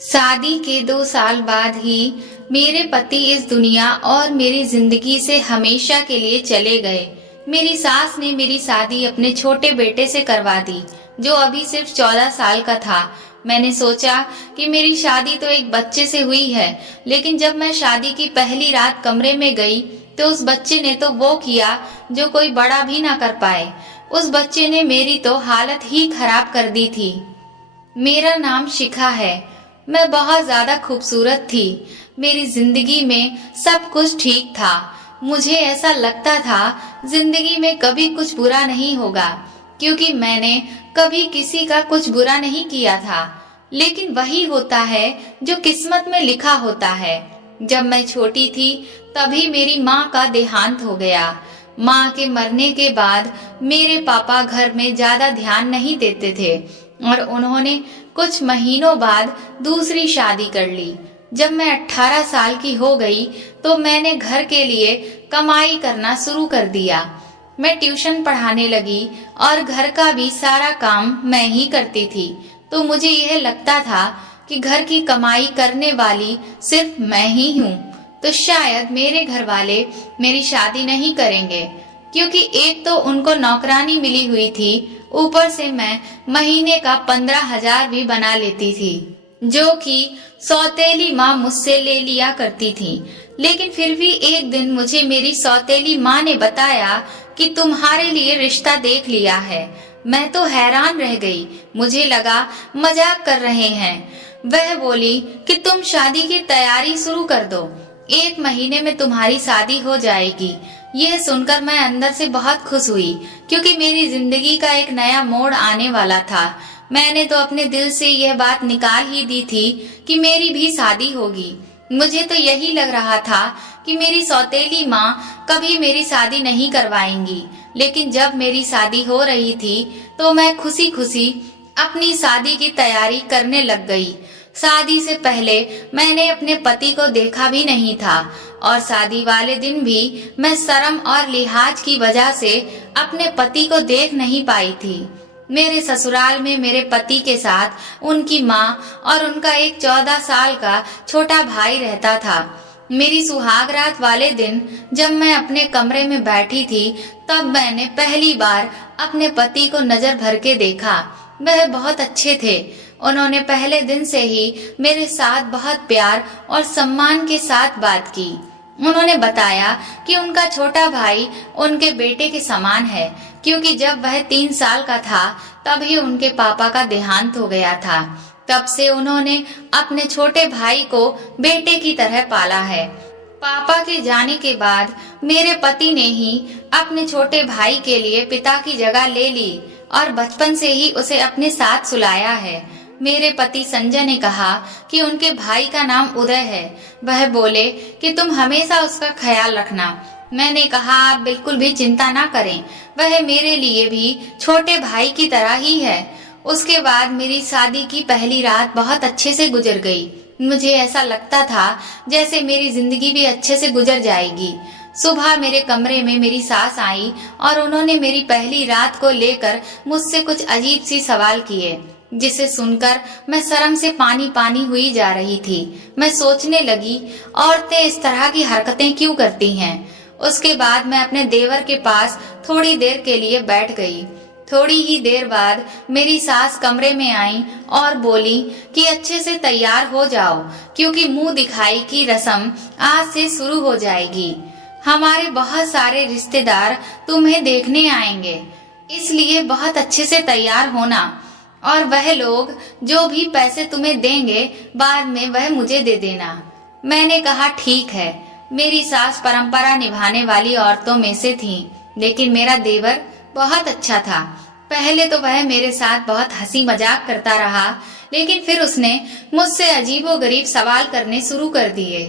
शादी के 2 साल बाद ही मेरे पति इस दुनिया और मेरी जिंदगी से हमेशा के लिए चले गए। मेरी सास ने मेरी शादी अपने छोटे बेटे से करवा दी, जो अभी सिर्फ 14 साल का था। मैंने सोचा कि मेरी शादी तो एक बच्चे से हुई है, लेकिन जब मैं शादी की पहली रात कमरे में गई तो उस बच्चे ने तो वो किया जो कोई बड़ा भी ना कर पाए। उस बच्चे ने मेरी तो हालत ही खराब कर दी थी। मेरा नाम शिखा है। मैं बहुत ज्यादा खूबसूरत थी। मेरी जिंदगी में सब कुछ ठीक था। मुझे ऐसा लगता था जिंदगी में कभी कुछ बुरा नहीं होगा, क्योंकि मैंने कभी किसी का कुछ बुरा नहीं किया था। लेकिन वही होता है जो किस्मत में लिखा होता है। जब मैं छोटी थी तभी मेरी माँ का देहांत हो गया। माँ के मरने के बाद मेरे पापा घर में ज्यादा ध्यान नहीं देते थे और उन्होंने कुछ महीनों बाद दूसरी शादी कर ली। जब मैं 18 साल की हो गई तो मैंने घर के लिए कमाई करना शुरू कर दिया। मैं ट्यूशन पढ़ाने लगी और घर का भी सारा काम मैं ही करती थी। तो मुझे यह लगता था कि घर की कमाई करने वाली सिर्फ मैं ही हूँ, तो शायद मेरे घर वाले मेरी शादी नहीं करेंगे, क्योंकि एक तो उनको नौकरानी मिली हुई थी, ऊपर से मैं महीने का 15,000 भी बना लेती थी, जो कि सौतेली माँ मुझसे ले लिया करती थी। लेकिन फिर भी एक दिन मुझे मेरी सौतेली माँ ने बताया कि तुम्हारे लिए रिश्ता देख लिया है। मैं तो हैरान रह गई। मुझे लगा मजाक कर रहे हैं। वह बोली कि तुम शादी की तैयारी शुरू कर दो, 1 महीने में तुम्हारी शादी हो जाएगी। यह सुनकर मैं अंदर से बहुत खुश हुई, क्योंकि मेरी जिंदगी का एक नया मोड़ आने वाला था। मैंने तो अपने दिल से यह बात निकाल ही दी थी कि मेरी भी शादी होगी। मुझे तो यही लग रहा था कि मेरी सौतेली माँ कभी मेरी शादी नहीं करवाएंगी। लेकिन जब मेरी शादी हो रही थी तो मैं खुशी खुशी अपनी शादी की तैयारी करने लग गई। शादी से पहले मैंने अपने पति को देखा भी नहीं था और शादी वाले दिन भी मैं शर्म और लिहाज की वजह से अपने पति को देख नहीं पाई थी। मेरे ससुराल में मेरे पति के साथ उनकी माँ और उनका एक 14 साल का छोटा भाई रहता था। मेरी सुहाग रात वाले दिन जब मैं अपने कमरे में बैठी थी, तब मैंने पहली बार अपने पति को नजर भर के देखा। वह बहुत अच्छे थे। उन्होंने पहले दिन से ही मेरे साथ बहुत प्यार और सम्मान के साथ बात की। उन्होंने बताया कि उनका छोटा भाई उनके बेटे के समान है, क्योंकि जब वह 3 साल का था तभी उनके पापा का देहांत हो गया था। तब से उन्होंने अपने छोटे भाई को बेटे की तरह पाला है। पापा के जाने के बाद मेरे पति ने ही अपने छोटे भाई के लिए पिता की जगह ले ली और बचपन से ही उसे अपने साथ सुलाया है। मेरे पति संजय ने कहा कि उनके भाई का नाम उदय है। वह बोले कि तुम हमेशा उसका ख्याल रखना। मैंने कहा आप बिल्कुल भी चिंता ना करें, वह मेरे लिए भी छोटे भाई की तरह ही है। उसके बाद मेरी शादी की पहली रात बहुत अच्छे से गुजर गई। मुझे ऐसा लगता था जैसे मेरी जिंदगी भी अच्छे से गुजर जाएगी। सुबह मेरे कमरे में मेरी सास आई और उन्होंने मेरी पहली रात को लेकर मुझसे कुछ अजीब सी सवाल किए, जिसे सुनकर मैं शर्म से पानी पानी हुई जा रही थी। मैं सोचने लगी, औरतें इस तरह की हरकतें क्यों करती हैं। उसके बाद मैं अपने देवर के पास थोड़ी देर के लिए बैठ गई। थोड़ी ही देर बाद मेरी सास कमरे में आई और बोली कि अच्छे से तैयार हो जाओ, क्योंकि मुंह दिखाई की रस्म आज से शुरू हो जाएगी। हमारे बहुत सारे रिश्तेदार तुम्हें देखने आएंगे, इसलिए बहुत अच्छे से तैयार होना, और वह लोग जो भी पैसे तुम्हें देंगे बाद में वह मुझे दे देना। मैंने कहा ठीक है। मेरी सास परंपरा निभाने वाली औरतों में से थी, लेकिन मेरा देवर बहुत अच्छा था। पहले तो वह मेरे साथ बहुत हंसी मजाक करता रहा, लेकिन फिर उसने मुझसे अजीबोगरीब सवाल करने शुरू कर दिए।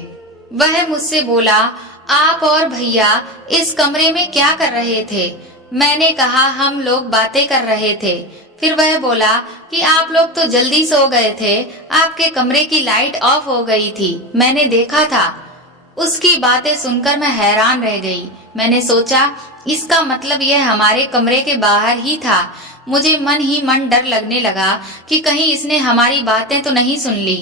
वह मुझसे बोला, आप और भैया इस कमरे में क्या कर रहे थे। मैंने कहा हम लोग बातें कर रहे थे। फिर वह बोला कि आप लोग तो जल्दी सो गए थे, आपके कमरे की लाइट ऑफ हो गई थी, मैंने देखा था। उसकी बातें सुनकर मैं हैरान रह गई। मैंने सोचा इसका मतलब यह हमारे कमरे के बाहर ही था। मुझे मन ही मन डर लगने लगा कि कहीं इसने हमारी बातें तो नहीं सुन ली।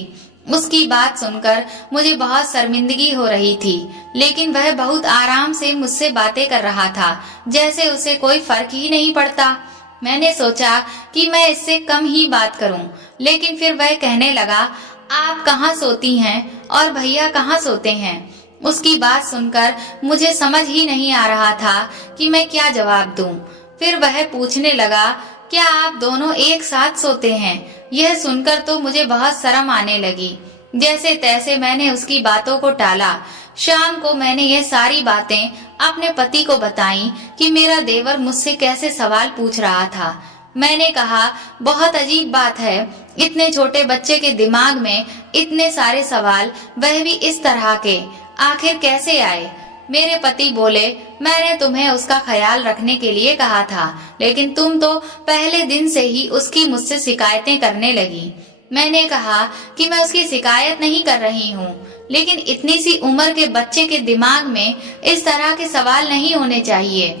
उसकी बात सुनकर मुझे बहुत शर्मिंदगी हो रही थी, लेकिन वह बहुत आराम से मुझसे बातें कर रहा था, जैसे उसे कोई फर्क ही नहीं पड़ता। मैंने सोचा कि मैं इससे कम ही बात करूं, लेकिन फिर वह कहने लगा, आप कहाँ सोती हैं और भैया कहाँ सोते हैं। उसकी बात सुनकर मुझे समझ ही नहीं आ रहा था कि मैं क्या जवाब दूं। फिर वह पूछने लगा, क्या आप दोनों एक साथ सोते हैं। यह सुनकर तो मुझे बहुत शर्म आने लगी। जैसे तैसे मैंने उसकी बातों को टाला। शाम को मैंने यह सारी बातें अपने पति को बताई कि मेरा देवर मुझसे कैसे सवाल पूछ रहा था। मैंने कहा, बहुत अजीब बात है, इतने छोटे बच्चे के दिमाग में इतने सारे सवाल, वह भी इस तरह के, आखिर कैसे आए। मेरे पति बोले, मैंने तुम्हें उसका ख्याल रखने के लिए कहा था, लेकिन तुम तो पहले दिन से ही उसकी मुझसे शिकायतें करने लगी। मैंने कहा कि मैं उसकी शिकायत नहीं कर रही हूँ, लेकिन इतनी सी उम्र के बच्चे के दिमाग में इस तरह के सवाल नहीं होने चाहिए।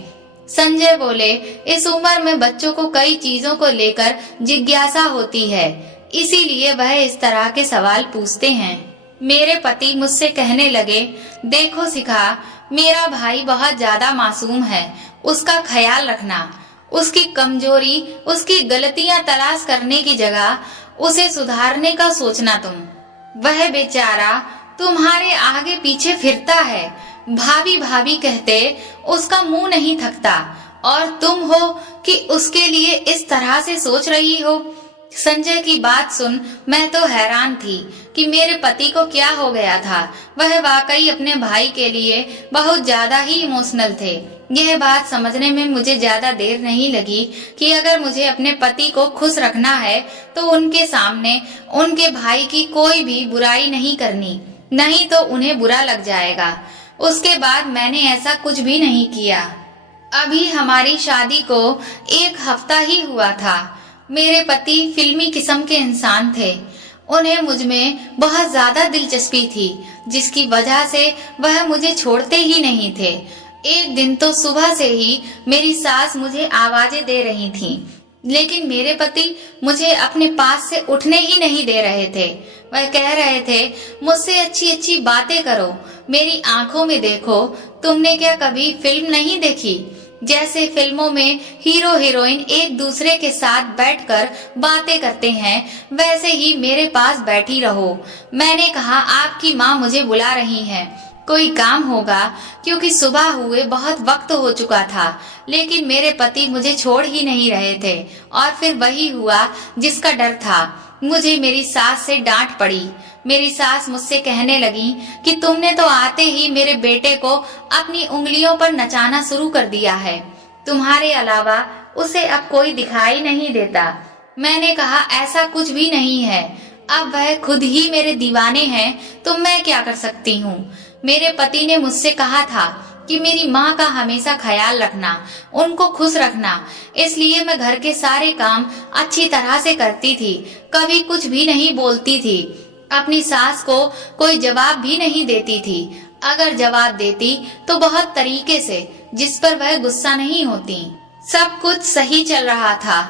संजय बोले, इस उम्र में बच्चों को कई चीजों को लेकर जिज्ञासा होती है, इसीलिए वह इस तरह के सवाल पूछते हैं। मेरे पति मुझसे कहने लगे, देखो शिखा, मेरा भाई बहुत ज्यादा मासूम है, उसका ख्याल रखना। उसकी कमजोरी, उसकी गलतियां तलाश करने की जगह उसे सुधारने का सोचना तुम। वह बेचारा तुम्हारे आगे पीछे फिरता है, भाभी भाभी कहते उसका मुंह नहीं थकता, और तुम हो कि उसके लिए इस तरह से सोच रही हो। संजय की बात सुन मैं तो हैरान थी कि मेरे पति को क्या हो गया था। वह वाकई अपने भाई के लिए बहुत ज्यादा ही इमोशनल थे। यह बात समझने में मुझे ज्यादा देर नहीं लगी कि अगर मुझे अपने पति को खुश रखना है तो उनके सामने उनके भाई की कोई भी बुराई नहीं करनी, नहीं तो उन्हें बुरा लग जाएगा। उसके बाद मैंने ऐसा कुछ भी नहीं किया। अभी हमारी शादी को 1 हफ्ता ही हुआ था। मेरे पति फिल्मी किस्म के इंसान थे। उन्हें मुझ में बहुत ज्यादा दिलचस्पी थी, जिसकी वजह से वह मुझे छोड़ते ही नहीं थे। एक दिन तो सुबह से ही मेरी सास मुझे आवाजें दे रही थीं, लेकिन मेरे पति मुझे अपने पास से उठने ही नहीं दे रहे थे। वह कह रहे थे, मुझसे अच्छी अच्छी बातें करो, मेरी आंखों में देखो। तुमने क्या कभी फिल्म नहीं देखी? जैसे फिल्मों में हीरो हीरोइन एक दूसरे के साथ बैठकर बातें करते हैं, वैसे ही मेरे पास बैठी रहो। मैंने कहा, आपकी माँ मुझे बुला रही हैं, कोई काम होगा, क्योंकि सुबह हुए बहुत वक्त हो चुका था। लेकिन मेरे पति मुझे छोड़ ही नहीं रहे थे, और फिर वही हुआ जिसका डर था। मुझे मेरी सास से डांट पड़ी। मेरी सास मुझसे कहने लगी कि तुमने तो आते ही मेरे बेटे को अपनी उंगलियों पर नचाना शुरू कर दिया है, तुम्हारे अलावा उसे अब कोई दिखाई नहीं देता। मैंने कहा, ऐसा कुछ भी नहीं है, अब वह खुद ही मेरे दीवाने हैं, तो मैं क्या कर सकती हूँ। मेरे पति ने मुझसे कहा था कि मेरी माँ का हमेशा ख्याल रखना, उनको खुश रखना, इसलिए मैं घर के सारे काम अच्छी तरह से करती थी, कभी कुछ भी नहीं बोलती थी, अपनी सास को कोई जवाब भी नहीं देती थी। अगर जवाब देती तो बहुत तरीके से, जिस पर वह गुस्सा नहीं होती। सब कुछ सही चल रहा था।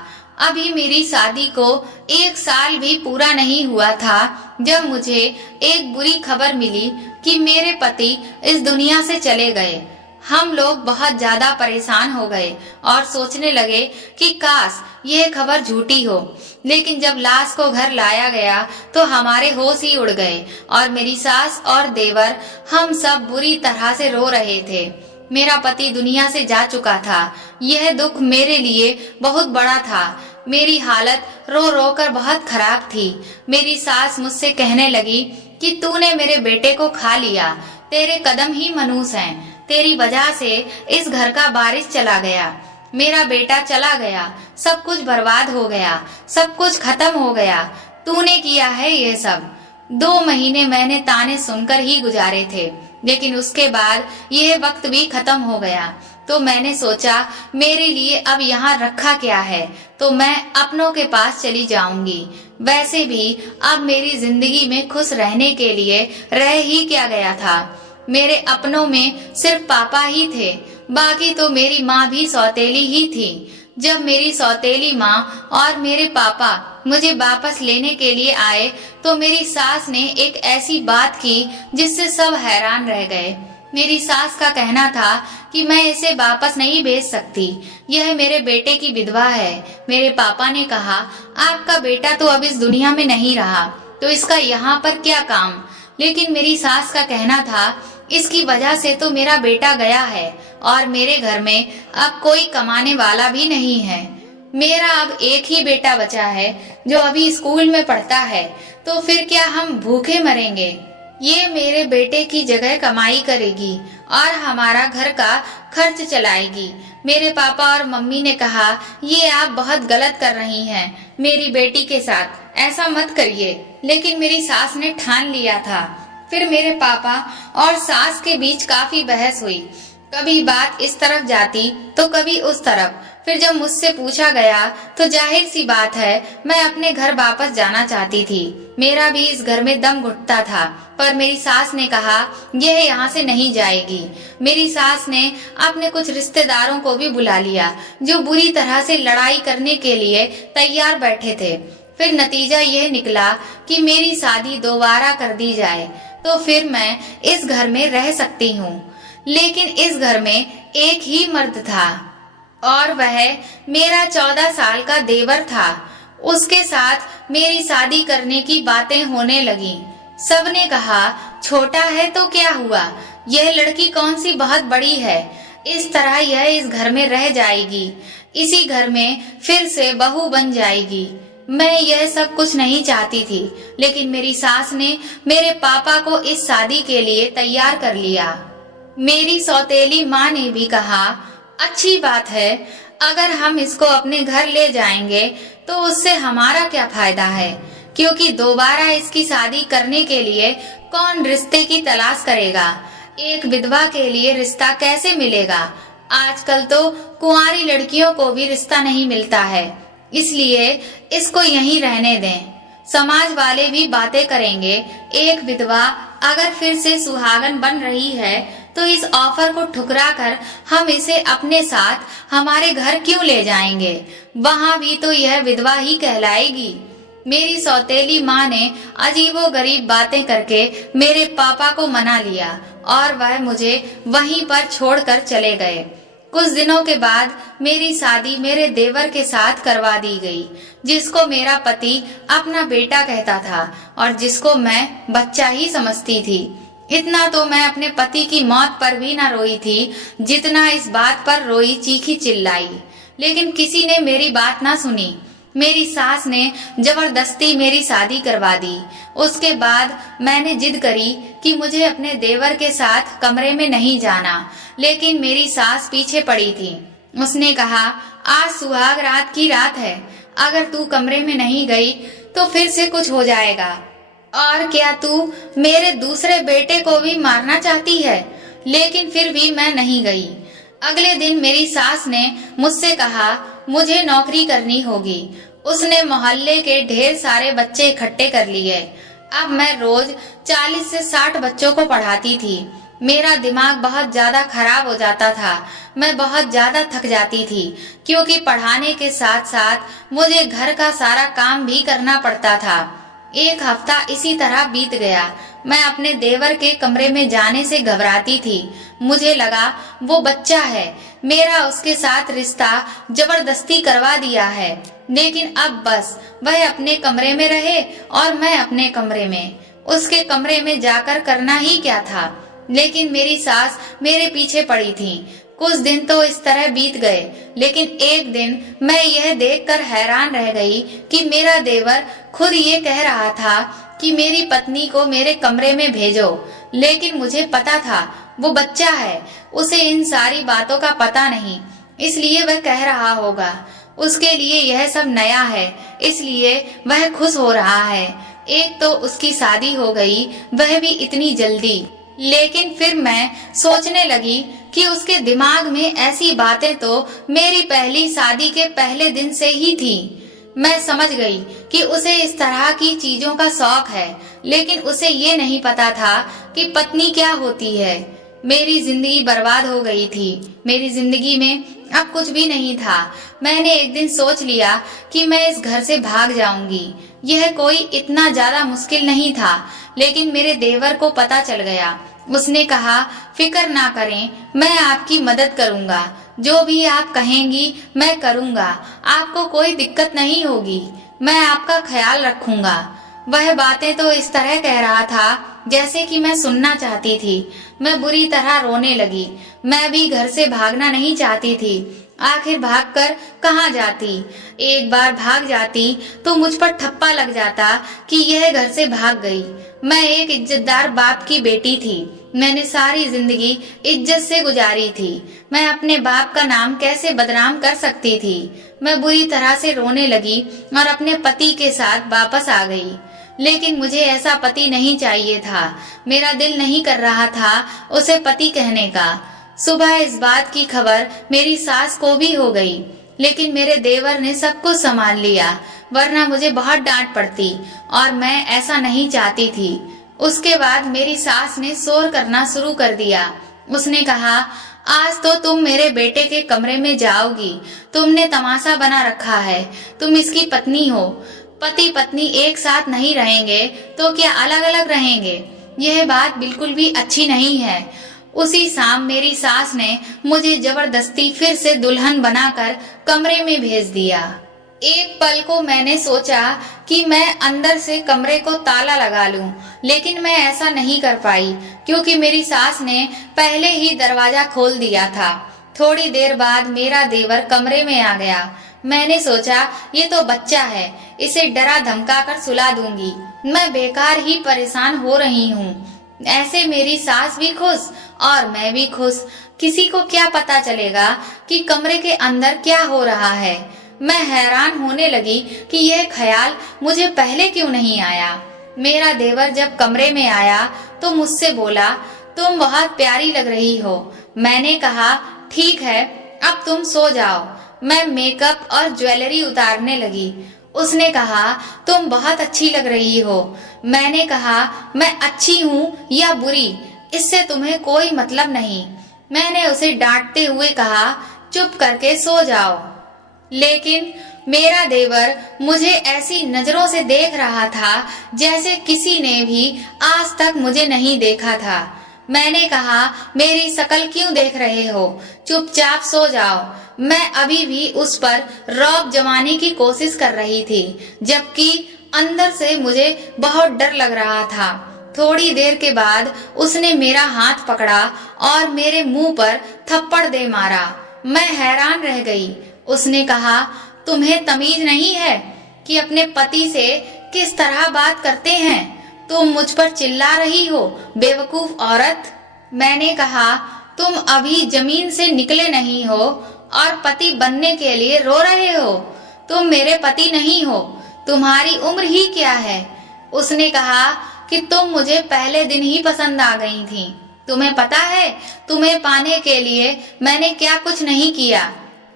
अभी मेरी शादी को 1 साल भी पूरा नहीं हुआ था जब मुझे एक बुरी खबर मिली कि मेरे पति इस दुनिया से चले गए। हम लोग बहुत ज्यादा परेशान हो गए और सोचने लगे कि काश यह खबर झूठी हो। लेकिन जब लाश को घर लाया गया तो हमारे होश ही उड़ गए, और मेरी सास और देवर हम सब बुरी तरह से रो रहे थे। मेरा पति दुनिया से जा चुका था। यह दुख मेरे लिए बहुत बड़ा था। मेरी हालत रो रो कर बहुत खराब थी। मेरी सास मुझसे कहने लगी कि तूने मेरे बेटे को खा लिया, तेरे कदम ही मनूस हैं, तेरी वजह से इस घर का वारिस चला गया, मेरा बेटा चला गया, सब कुछ बर्बाद हो गया, सब कुछ खत्म हो गया, तूने किया है ये सब। 2 महीने मैंने ताने सुनकर ही गुजारे थे, लेकिन उसके बाद यह वक्त भी खत्म हो गया। तो मैंने सोचा मेरे लिए अब यहाँ रखा क्या है, तो मैं अपनों के पास चली जाऊंगी। वैसे भी अब मेरी जिंदगी में खुश रहने के लिए रह ही क्या गया था। मेरे अपनों में सिर्फ पापा ही थे, बाकी तो मेरी माँ भी सौतेली ही थी। जब मेरी सौतेली माँ और मेरे पापा मुझे वापस लेने के लिए आए तो मेरी सास ने एक ऐसी बात की जिससे सब हैरान रह गए। मेरी सास का कहना था कि मैं इसे वापस नहीं भेज सकती, यह मेरे बेटे की विधवा है। मेरे पापा ने कहा, आपका बेटा तो अब इस दुनिया में नहीं रहा, तो इसका यहाँ पर क्या काम। लेकिन मेरी सास का कहना था, इसकी वजह से तो मेरा बेटा गया है और मेरे घर में अब कोई कमाने वाला भी नहीं है। मेरा अब एक ही बेटा बचा है जो अभी स्कूल में पढ़ता है, तो फिर क्या हम भूखे मरेंगे। ये मेरे बेटे की जगह कमाई करेगी और हमारा घर का खर्च चलाएगी। मेरे पापा और मम्मी ने कहा, ये आप बहुत गलत कर रही हैं मेरी बेटी के साथ, ऐसा मत करिए। लेकिन मेरी सास ने ठान लिया था। फिर मेरे पापा और सास के बीच काफी बहस हुई, कभी बात इस तरफ जाती तो कभी उस तरफ। फिर जब मुझसे पूछा गया तो जाहिर सी बात है मैं अपने घर वापस जाना चाहती थी। मेरा भी इस घर में दम घुटता था, पर मेरी सास ने कहा यह यहाँ से नहीं जाएगी। मेरी सास ने अपने कुछ रिश्तेदारों को भी बुला लिया जो बुरी तरह से लड़ाई करने के लिए तैयार बैठे थे। फिर नतीजा यह निकला कि मेरी शादी दोबारा कर दी जाए तो फिर मैं इस घर में रह सकती हूँ। लेकिन इस घर में एक ही मर्द था और वह मेरा 14 साल का देवर था। उसके साथ मेरी शादी करने की बातें होने लगी। सबने कहा, छोटा है तो क्या हुआ, यह लड़की कौन सी बहुत बड़ी है, इस तरह यह इस घर में रह जाएगी, इसी घर में फिर से बहू बन जाएगी। मैं यह सब कुछ नहीं चाहती थी, लेकिन मेरी सास ने मेरे पापा को इस शादी के लिए तैयार कर लिया। मेरी सौतेली माँ ने भी कहा, अच्छी बात है, अगर हम इसको अपने घर ले जाएंगे तो उससे हमारा क्या फायदा है, क्योंकि दोबारा इसकी शादी करने के लिए कौन रिश्ते की तलाश करेगा। एक विधवा के लिए रिश्ता कैसे मिलेगा। आजकल तो कुंवारी लड़कियों को भी रिश्ता नहीं मिलता है, इसलिए इसको यहीं रहने दें। समाज वाले भी बातें करेंगे। एक विधवा अगर फिर से सुहागन बन रही है तो इस ऑफर को ठुकरा कर हम इसे अपने साथ हमारे घर क्यों ले जाएंगे, वहाँ भी तो यह विधवा ही कहलाएगी। मेरी सौतेली माँ ने अजीबोगरीब बातें करके मेरे पापा को मना लिया और वह मुझे वहीं पर छोड़कर चले गए। कुछ दिनों के बाद मेरी शादी मेरे देवर के साथ करवा दी गई, जिसको मेरा पति अपना बेटा कहता था और जिसको मैं बच्चा ही समझती थी। इतना तो मैं अपने पति की मौत पर भी न रोई थी जितना इस बात पर रोई, चीखी चिल्लाई। लेकिन किसी ने मेरी बात ना सुनी। मेरी सास ने जबरदस्ती मेरी शादी करवा दी। उसके बाद मैंने जिद करी कि मुझे अपने देवर के साथ कमरे में नहीं जाना, लेकिन मेरी सास पीछे पड़ी थी। उसने कहा, आज सुहाग रात की रात है, अगर तू कमरे में नहीं गई तो फिर से कुछ हो जाएगा। और क्या तू मेरे दूसरे बेटे को भी मारना चाहती है। लेकिन फिर भी मैं नहीं गई। अगले दिन मेरी सास ने मुझसे कहा, मुझे नौकरी करनी होगी। उसने मोहल्ले के ढेर सारे बच्चे इकट्ठे कर लिए। अब मैं रोज 40 से 60 बच्चों को पढ़ाती थी। मेरा दिमाग बहुत ज्यादा खराब हो जाता था। मैं बहुत ज्यादा थक जाती थी, क्योंकि पढ़ाने के साथ साथ मुझे घर का सारा काम भी करना पड़ता था। एक हफ्ता इसी तरह बीत गया। मैं अपने देवर के कमरे में जाने से घबराती थी। मुझे लगा वो बच्चा है, मेरा उसके साथ रिश्ता जबरदस्ती करवा दिया है। लेकिन अब बस वह अपने कमरे में रहे और मैं अपने कमरे में। उसके कमरे में जाकर करना ही क्या था। लेकिन मेरी सास मेरे पीछे पड़ी थी। कुछ दिन तो इस तरह बीत गए, लेकिन एक दिन मैं यह देखकर हैरान रह गई कि मेरा देवर खुद ये कह रहा था कि मेरी पत्नी को मेरे कमरे में भेजो। लेकिन मुझे पता था वो बच्चा है, उसे इन सारी बातों का पता नहीं, इसलिए वह कह रहा होगा। उसके लिए यह सब नया है, इसलिए वह खुश हो रहा है। एक तो उसकी शादी हो गई, वह भी इतनी जल्दी। लेकिन फिर मैं सोचने लगी कि उसके दिमाग में ऐसी बातें तो मेरी पहली शादी के पहले दिन से ही थी। मैं समझ गई कि उसे इस तरह की चीजों का शौक है, लेकिन उसे ये नहीं पता था कि पत्नी क्या होती है। मेरी जिंदगी बर्बाद हो गई थी। मेरी जिंदगी में अब कुछ भी नहीं था। मैंने एक दिन सोच लिया कि मैं इस घर से भाग जाऊंगी। यह कोई इतना ज्यादा मुश्किल नहीं था, लेकिन मेरे देवर को पता चल गया। उसने कहा, फिक्र ना करें, मैं आपकी मदद करूंगा। जो भी आप कहेंगी मैं करूंगा। आपको कोई दिक्कत नहीं होगी। मैं आपका ख्याल रखूंगा। वह बातें तो इस तरह कह रहा था जैसे कि मैं सुनना चाहती थी। मैं बुरी तरह रोने लगी। मैं भी घर से भागना नहीं चाहती थी। आखिर भागकर कहाँ जाती? एक बार भाग जाती तो मुझ पर ठप्पा लग जाता कि यह घर से भाग गई। मैं एक इज्जतदार बाप की बेटी थी। मैंने सारी जिंदगी इज्जत से गुजारी थी। मैं अपने बाप का नाम कैसे बदनाम कर सकती थी? मैं बुरी तरह से रोने लगी और अपने पति के साथ वापस आ गई। लेकिन मुझे ऐसा पति नहीं चाहिए था। मेरा दिल नहीं कर रहा था उसे पति कहने का। सुबह इस बात की खबर मेरी सास को भी हो गई, लेकिन मेरे देवर ने सब कुछ संभाल लिया, वरना मुझे बहुत डांट पड़ती और मैं ऐसा नहीं चाहती थी। उसके बाद मेरी सास ने शोर करना शुरू कर दिया। उसने कहा, आज तो तुम मेरे बेटे के कमरे में जाओगी। तुमने तमाशा बना रखा है। तुम इसकी पत्नी हो। पति पत्नी एक साथ नहीं रहेंगे तो क्या अलग अलग रहेंगे? यह बात बिल्कुल भी अच्छी नहीं है। उसी शाम मेरी सास ने मुझे जबरदस्ती फिर से दुल्हन बनाकर कमरे में भेज दिया। एक पल को मैंने सोचा कि मैं अंदर से कमरे को ताला लगा लूं, लेकिन मैं ऐसा नहीं कर पाई क्योंकि मेरी सास ने पहले ही दरवाजा खोल दिया था। थोड़ी देर बाद मेरा देवर कमरे में आ गया। मैंने सोचा ये तो बच्चा है, इसे डरा धमका कर सुला दूंगी। मैं बेकार ही परेशान हो रही हूँ। ऐसे मेरी सास भी खुश और मैं भी खुश। किसी को क्या पता चलेगा कि कमरे के अंदर क्या हो रहा है। मैं हैरान होने लगी कि यह ख्याल मुझे पहले क्यों नहीं आया। मेरा देवर जब कमरे में आया तो मुझसे बोला, तुम बहुत प्यारी लग रही हो। मैंने कहा, ठीक है, अब तुम सो जाओ। मैं मेकअप और ज्वेलरी उतारने लगी। उसने कहा, तुम बहुत अच्छी लग रही हो। मैंने कहा, मैं अच्छी हूँ या बुरी, इससे तुम्हें कोई मतलब नहीं। मैंने उसे डांटते हुए कहा, चुप करके सो जाओ। लेकिन मेरा देवर मुझे ऐसी नजरों से देख रहा था जैसे किसी ने भी आज तक मुझे नहीं देखा था। मैंने कहा, मेरी शक्ल क्यों देख रहे हो? चुपचाप सो जाओ। मैं अभी भी उस पर रौब जमाने की कोशिश कर रही थी, जबकि अंदर से मुझे बहुत डर लग रहा था। थोड़ी देर के बाद उसने मेरा हाथ पकड़ा और मेरे मुंह पर थप्पड़ दे मारा। मैं हैरान रह गई। उसने कहा, तुम्हें तमीज नहीं है कि अपने पति से किस तरह बात करते हैं? तुम मुझ पर चिल्ला रही हो, बेवकूफ औरत। मैंने कहा, तुम अभी जमीन से निकले नहीं हो और पति बनने के लिए रो रहे हो। तुम मेरे पति नहीं हो। तुम्हारी उम्र ही क्या है? उसने कहा कि तुम मुझे पहले दिन ही पसंद आ गई थी। तुम्हें पता है, तुम्हें पाने के लिए मैंने क्या कुछ नहीं किया।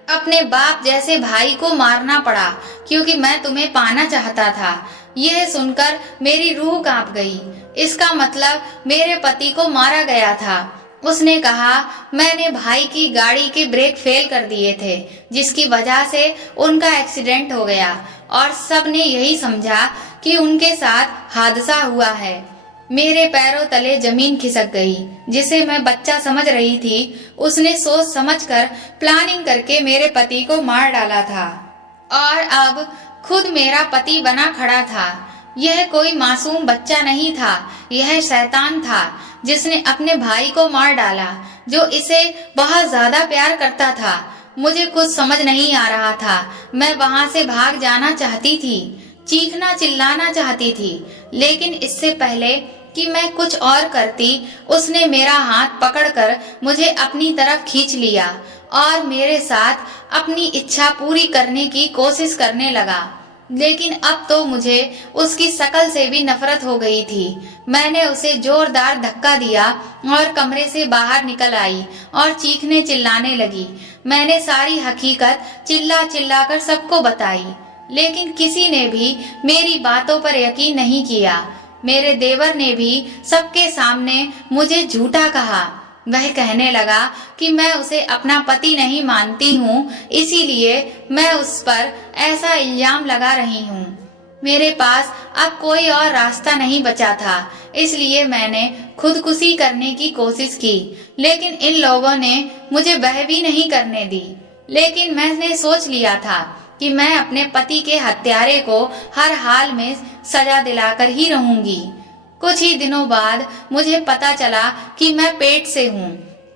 अपने बाप जैसे भाई को मारना पड़ा क्योंकि मैं तुम्हें पाना चाहता था। यह सुनकर मेरी रूह कांप गई। इसका मतलब मेरे पति को मारा गया था। उसने कहा, मैंने भाई की गाड़ी के ब्रेक फेल कर दिए थे, जिसकी वजह से उनका एक्सीडेंट हो गया और सबने यही समझा कि उनके साथ हादसा हुआ है। मेरे पैरों तले जमीन खिसक गई। जिसे मैं बच्चा समझ रही थी, उसने सोच समझकर प्लानिंग करके मेरे पति को मार डाला था और अब खुद मेरा पति बना खड़ा था। यह कोई मासूम बच्चा नहीं था, यह शैतान था जिसने अपने भाई को मार डाला, जो इसे बहुत ज्यादा प्यार करता था। मुझे कुछ समझ नहीं आ रहा था। मैं वहां से भाग जाना चाहती थी, चीखना चिल्लाना चाहती थी, लेकिन इससे पहले कि मैं कुछ और करती, उसने मेरा हाथ पकड़कर मुझे अपनी तरफ खींच लिया और मेरे साथ अपनी इच्छा पूरी करने की कोशिश करने लगा। लेकिन अब तो मुझे उसकी शक्ल से भी नफरत हो गई थी। मैंने उसे जोरदार धक्का दिया और कमरे से बाहर निकल आई और चीखने चिल्लाने लगी। मैंने सारी हकीकत चिल्ला चिल्ला कर सबको बताई, लेकिन किसी ने भी मेरी बातों पर यकीन नहीं किया। मेरे देवर ने भी सबके सामने मुझे झूठा कहा। वह कहने लगा कि मैं उसे अपना पति नहीं मानती हूँ, इसीलिए मैं उस पर ऐसा इल्जाम लगा रही हूँ। मेरे पास अब कोई और रास्ता नहीं बचा था, इसलिए मैंने खुदकुशी करने की कोशिश की, लेकिन इन लोगों ने मुझे वह भी नहीं करने दी। लेकिन मैंने सोच लिया था कि मैं अपने पति के हत्यारे को हर हाल में सजा दिलाकर ही रहूंगी। कुछ ही दिनों बाद मुझे पता चला कि मैं पेट से हूँ।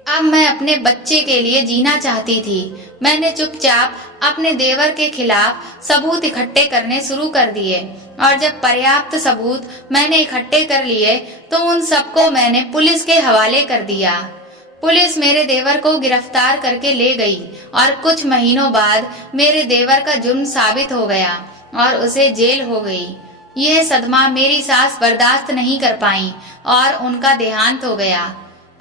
अब मैं अपने बच्चे के लिए जीना चाहती थी। मैंने चुपचाप अपने देवर के खिलाफ सबूत इकट्ठे करने शुरू कर दिए और जब पर्याप्त सबूत मैंने इकट्ठे कर लिए तो उन सबको मैंने पुलिस के हवाले कर दिया। पुलिस मेरे देवर को गिरफ्तार करके ले गई और कुछ महीनों बाद मेरे देवर का जुर्म साबित हो गया और उसे जेल हो गई। यह सदमा मेरी सास बर्दाश्त नहीं कर पाई और उनका देहांत हो गया।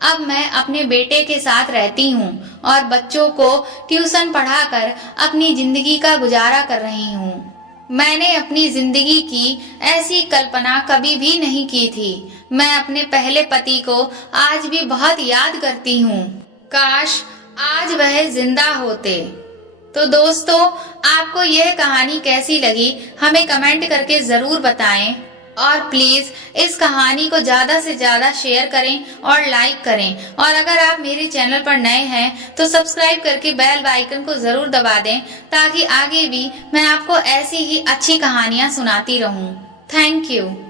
अब मैं अपने बेटे के साथ रहती हूँ और बच्चों को ट्यूशन पढ़ाकर अपनी जिंदगी का गुजारा कर रही हूँ। मैंने अपनी जिंदगी की ऐसी कल्पना कभी भी नहीं की थी। मैं अपने पहले पति को आज भी बहुत याद करती हूँ। काश आज वह जिंदा होते। तो दोस्तों, आपको यह कहानी कैसी लगी हमें कमेंट करके जरूर बताएं और प्लीज इस कहानी को ज्यादा से ज्यादा शेयर करें और लाइक करें। और अगर आप मेरे चैनल पर नए हैं तो सब्सक्राइब करके बेल आइकन को जरूर दबा दें ताकि आगे भी मैं आपको ऐसी ही अच्छी कहानियां सुनाती रहूं। Thank you.